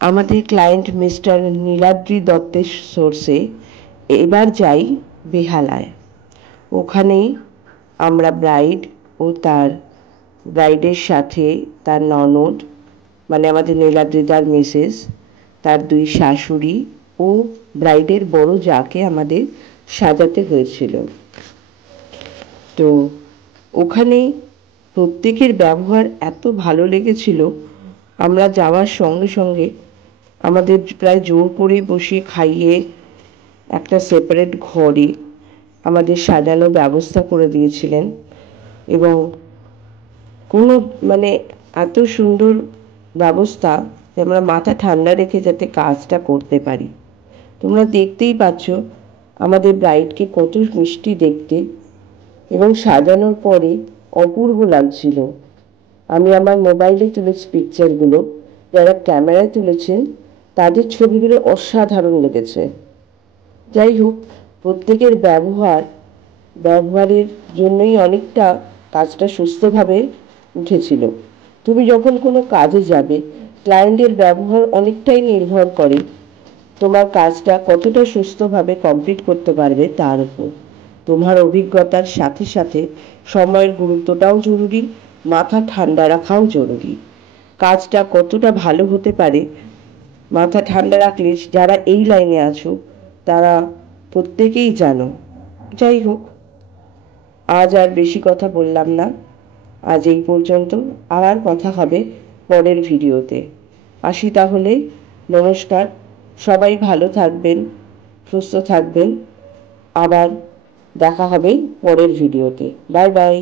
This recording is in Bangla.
আমাদের ক্লায়েন্ট মিস্টার নীলাদ্রি দত্তের সোর্সে এবার যাই বেহালায়। ওখানেই আমরা ব্রাইড ও তার ব্রাইডের সাথে তার ননদ, মানে আমাদের নীলাদ্রিদার মিসেস, তার দুই শাশুড়ি ও ব্রাইডের বড় যাকে আমাদের সাজাতে হয়েছিল। তো ওখানে প্রত্যেকের ব্যবহার এত ভালো লেগেছিল, আমরা যাওয়ার সঙ্গে সঙ্গে আমাদের প্রায় জোর করে বসিয়ে খাইয়ে একটা সেপারেট ঘরে আমাদের সাজানোর ব্যবস্থা করে দিয়েছিলেন। এবং কোনো এত সুন্দর ব্যবস্থা যে আমরা মাথা ঠান্ডা রেখে যাতে কাজটা করতে পারি। তোমরা দেখতেই পাচ্ছ আমাদের ব্রাইডকে কত মিষ্টি দেখতে এবং সাজানোর পরে অপূর্ব লাগছিল। আমি আমার মোবাইলে তুলেছি পিকচারগুলো, যারা ক্যামেরায় তুলেছেন তাদের ছবিগুলো অসাধারণ লেগেছে। যাই হোক, প্রত্যেকের ব্যবহারের জন্যই অনেকটা কাজটা সুস্থভাবে উঠেছিল। তুমি যখন কোনো কাজে যাবে, ক্লায়েন্টের ব্যবহার অনেকটাই নির্ভর করে তোমার কাজটা কতটা সুস্থভাবে কমপ্লিট করতে পারবে তার উপর। তোমার অভিজ্ঞতার সাথে সাথে সময়ের গুরুত্বটাও জরুরি, মাথা ঠান্ডা রাখাও জরুরি। কাজটা কতটা ভালো হতে পারে মাথা ঠান্ডা রাখলে যারা এই লাইনে আছো তারা প্রত্যেকেই জানো। যাই হোক, আজ আর বেশি কথা বললাম না, আজ এই পর্যন্ত। আবার কথা হবে পরের ভিডিওতে। আসি তাহলে, নমস্কার। সবাই ভালো থাকবেন, সুস্থ থাকবেন। আবার দেখা হবে পরের ভিডিওতে। Bye bye.